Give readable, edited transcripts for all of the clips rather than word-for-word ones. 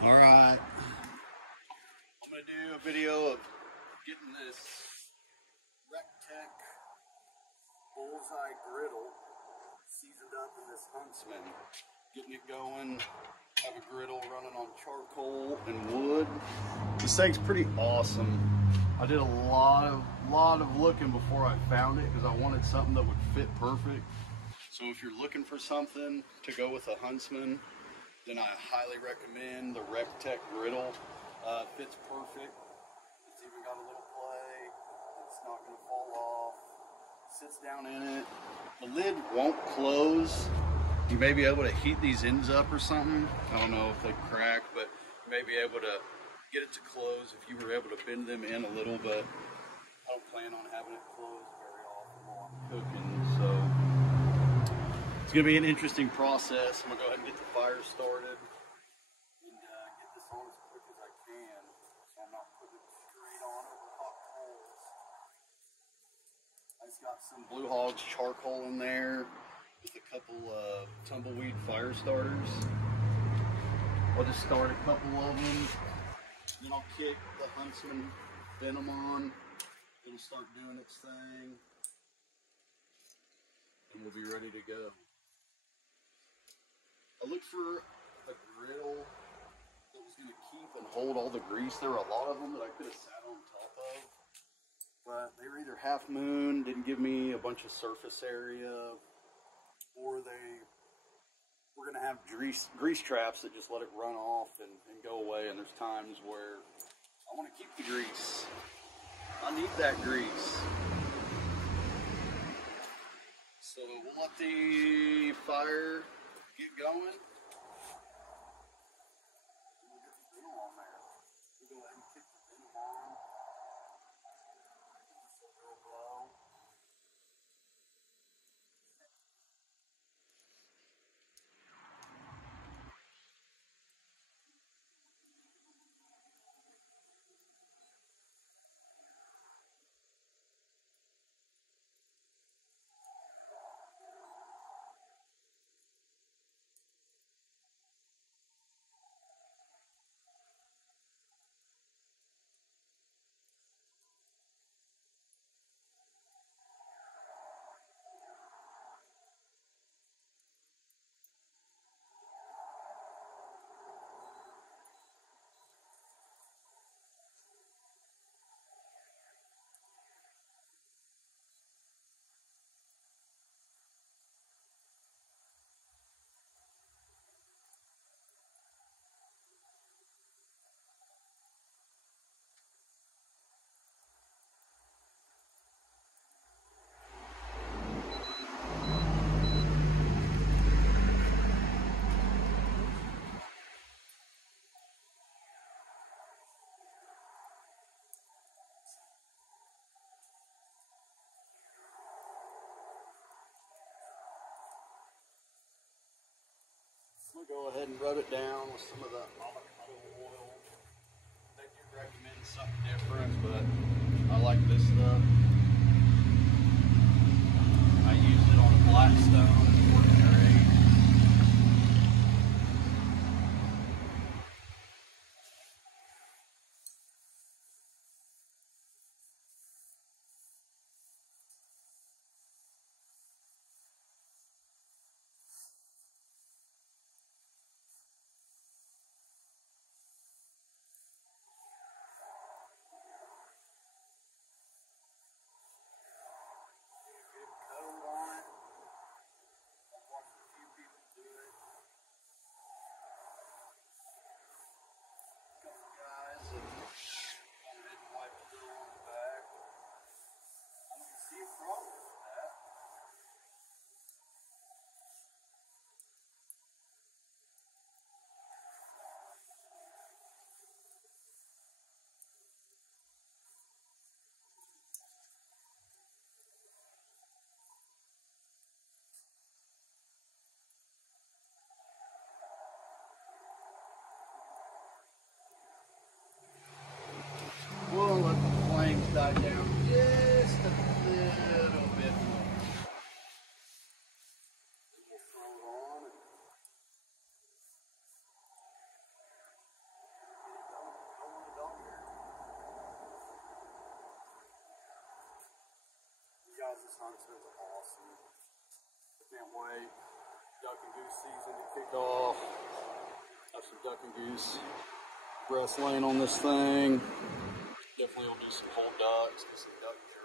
Alright, I'm going to do a video of getting this Recteq bullseye griddle seasoned up in this Huntsman. Getting it going, have a griddle running on charcoal and wood. This thing's pretty awesome. I did a lot of looking before I found it because I wanted something that would fit perfect. So if you're looking for something to go with a Huntsman, then I highly recommend the Recteq griddle. Fits perfect. It's even got a little play. It's not going to fall off. Sits down in it. The lid won't close. You may be able to heat these ends up or something. I don't know if they crack, but you may be able to get it to close if you were able to bend them in a little, but I don't plan on having it closed very often while I'm cooking, so it's going to be an interesting process. I'm going to go ahead and get the fire started and get this on as quick as I can so I'm not putting it straight on over hot coals. I just got some Blue Hog's charcoal in there with a couple tumbleweed fire starters. I'll just start a couple of them, then I'll kick the Huntsman venom on. It'll start doing its thing, and we'll be ready to go. I looked for a griddle that was going to keep and hold all the grease. There were a lot of them that I could have sat on top of, but they were either half moon, didn't give me a bunch of surface area, or they were going to have grease traps that just let it run off and go away. And there's times where I want to keep the grease. I need that grease. So we'll let the fire get going. We'll get the venom on there. We'll go ahead and kick the venom on. Just a little blow. I'm going to go ahead and rub it down with some of the avocado oil. They do recommend something different, but I like this stuff. I use it on a Blackstone. It works great. We'll let the flames die down just a little bit more. Then we'll throw it on. This Huntsman's awesome. I can't wait. Duck and goose season to kick off. Have some duck and goose breast laying on this thing. Definitely will do some whole ducks and some duck jerky.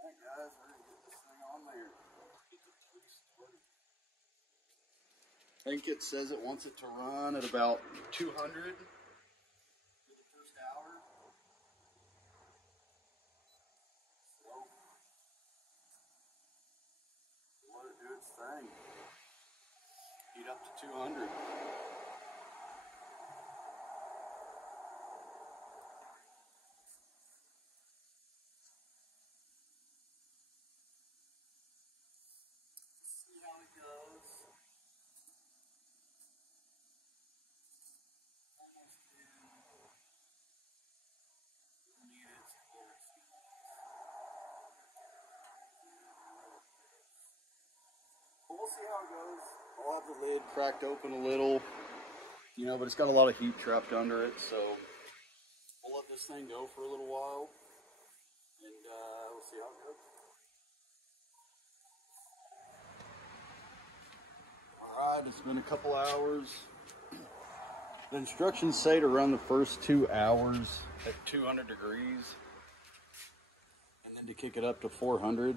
Alright guys, we're gonna get this thing on there. Get the tree started. I think it says it wants it to run at about 200 for the first hour. So, let it do its thing. Heat up to 200. See how it goes. But we'll see how it goes. I'll have the lid cracked open a little, you know, but it's got a lot of heat trapped under it, so we'll let this thing go for a little while, and we'll see how it goes. Alright, it's been a couple hours. The instructions say to run the first 2 hours at 200 degrees, and then to kick it up to 400.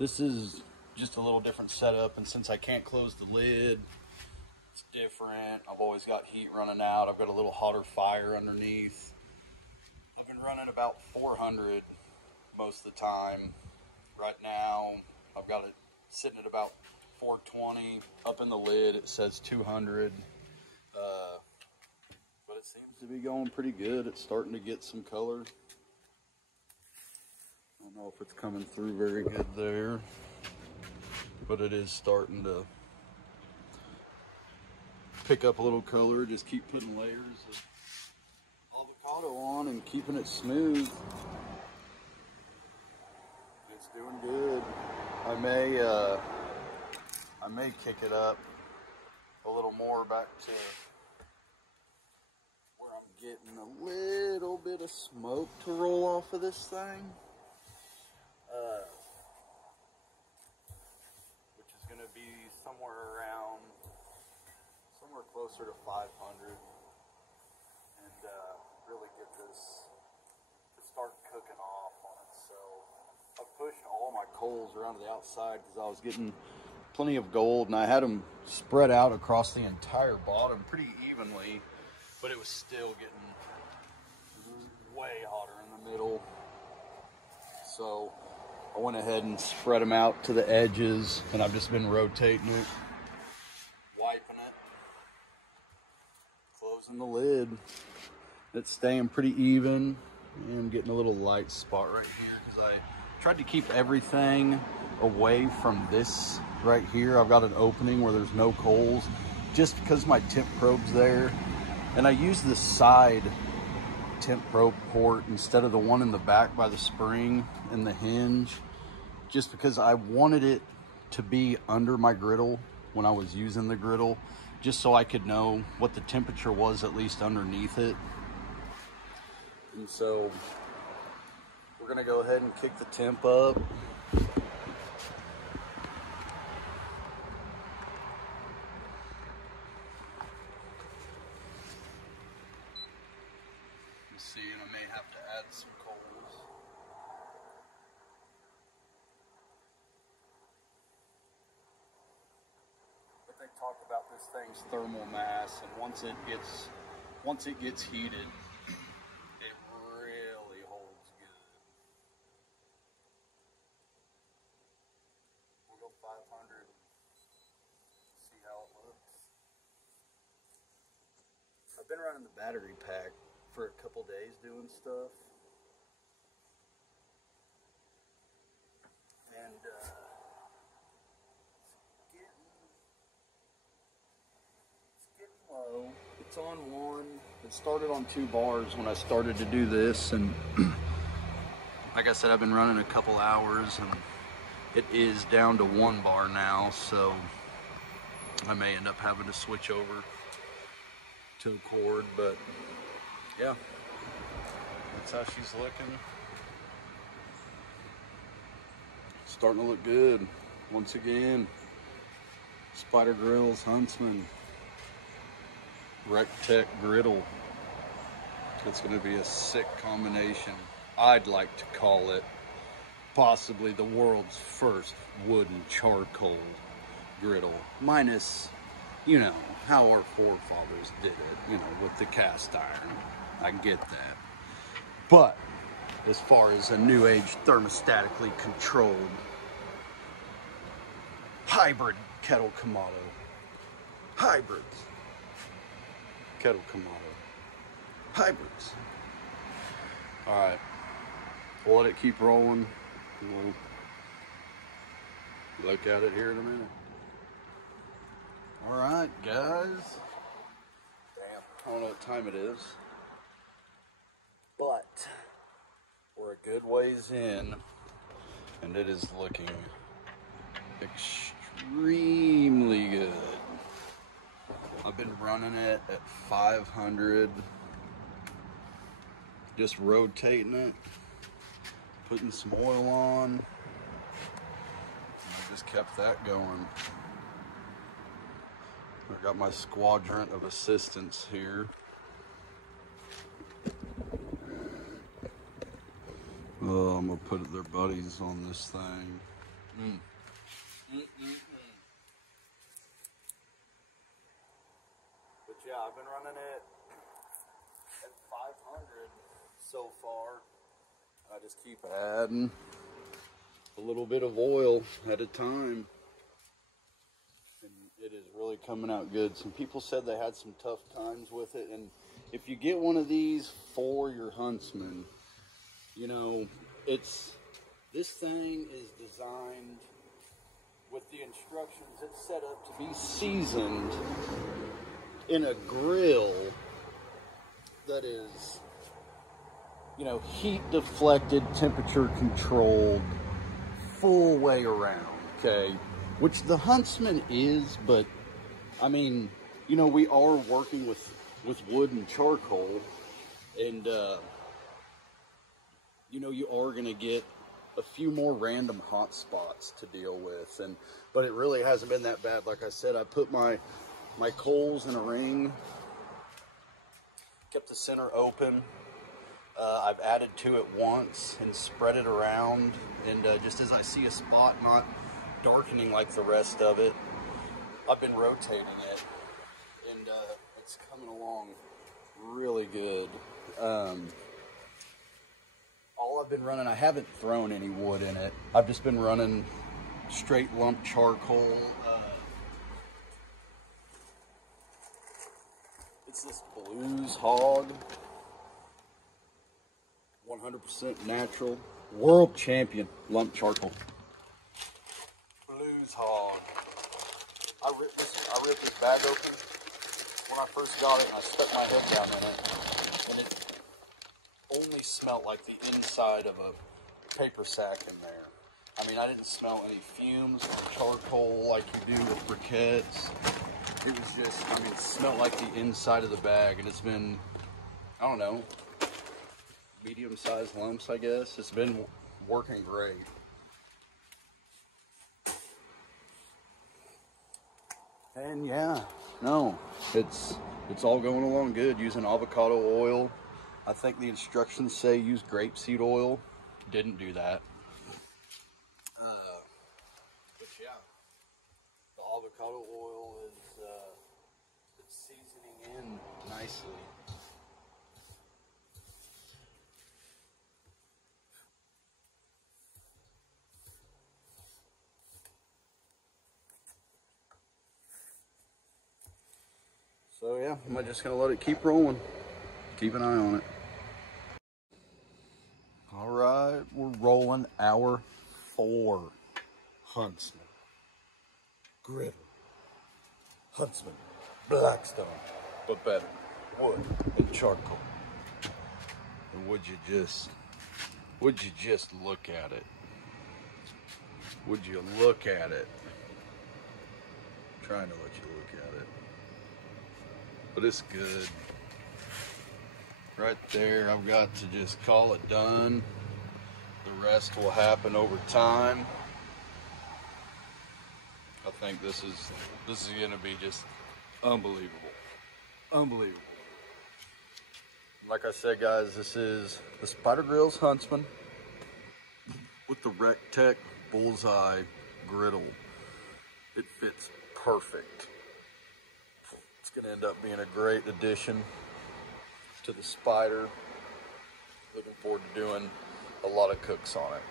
This is just a little different setup, and since I can't close the lid, it's different. I've always got heat running out. I've got a little hotter fire underneath. I've been running about 400 most of the time. Right now, I've got it sitting at about 420. Up in the lid, it says 200. But it seems to be going pretty good. It's starting to get some color. I don't know if it's coming through very good there, but it is starting to pick up a little color. Just keep putting layers of avocado on and keeping it smooth. It's doing good. I may kick it up a little more back to where I'm getting a little bit of smoke to roll off of this thing. Which is going to be somewhere closer to 500, and really get this to start cooking off on it. So I pushed all my coals around to the outside because I was getting plenty of gold, and I had them spread out across the entire bottom pretty evenly, but it was still getting way hotter in the middle. So I went ahead and spread them out to the edges, and I've just been rotating it, wiping it, closing the lid. It's staying pretty even, and I'm getting a little light spot right here because I tried to keep everything away from this right here. I've got an opening where there's no coals just because my temp probe's there, and I use this side temp probe port instead of the one in the back by the spring and the hinge, just because I wanted it to be under my griddle when I was using the griddle, just so I could know what the temperature was at least underneath it. And so we're gonna go ahead and kick the temp up. See, and I may have to add some coals. But they talk about this thing's thermal mass, and once it gets heated, it really holds good. We'll go 5 I've been running the battery pack for a couple days doing stuff. And it's getting low. It's on 1. It started on 2 bars when I started to do this, and like I said, I've been running a couple hours, and it is down to 1 bar now, so I may end up having to switch over to a cord, but yeah, that's how she's looking. Starting to look good. Once again, Spider Grills Huntsman, Recteq Griddle. It's going to be a sick combination. I'd like to call it possibly the world's first wooden charcoal griddle, minus, you know, how our forefathers did it, you know, with the cast iron. I get that. But as far as a new age thermostatically controlled hybrid kettle Kamado, hybrids, kettle Kamado, hybrids. All right, we'll let it keep rolling. We'll look at it here in a minute. All right, guys. Damn, I don't know what time it is, but we're a good ways in, and it is looking extremely good. I've been running it at 500, just rotating it, putting some oil on, and I just kept that going. I got my squadron of assistants here. Oh, I'm gonna put their buddies on this thing. But yeah, I've been running it at 500 so far. I just keep adding a little bit of oil at a time. And it is really coming out good. Some people said they had some tough times with it. And if you get one of these for your Huntsman, you know, this thing is designed with the instructions. It's set up to be seasoned in a grill that is, you know, heat deflected, temperature controlled, full way around, okay? Which the Huntsman is, but I mean, you know, we are working with wood and charcoal, and you know, you are gonna get a few more random hot spots to deal with, but it really hasn't been that bad. Like I said, I put my coals in a ring, kept the center open. I've added to it once and spread it around, and just as I see a spot not darkening like the rest of it, I've been rotating it, and it's coming along really good. All I've been running, I haven't thrown any wood in it. I've just been running straight lump charcoal. It's this Blues Hog, 100% natural, world champion lump charcoal. Blues Hog. I ripped this bag open when I first got it, and I stuck my head down in it, and it only smelled like the inside of a paper sack in there. I mean, I didn't smell any fumes or charcoal like you do with briquettes. It was just, I mean, it smelled like the inside of the bag, and it's been, I don't know, medium-sized lumps, I guess. It's been working great. And yeah, no, it's all going along good, using avocado oil. I think the instructions say use grapeseed oil. Didn't do that. But yeah, the avocado oil is it's seasoning in nicely. So So yeah, I'm just gonna let it keep rolling. Keep an eye on it. All right, we're rolling hour 4. Huntsman, Griddle, Huntsman, Blackstone, but better, wood and charcoal. And would you just look at it? Would you look at it? I'm trying to let you look at it. But it's good. Right there, I've got to just call it done. The rest will happen over time. I think this is gonna be just unbelievable. Unbelievable. Like I said, guys, this is the Spider Grills Huntsman with the Recteq Bullseye Griddle. It fits perfect. It's gonna end up being a great addition to the Spider. Looking forward to doing a lot of cooks on it.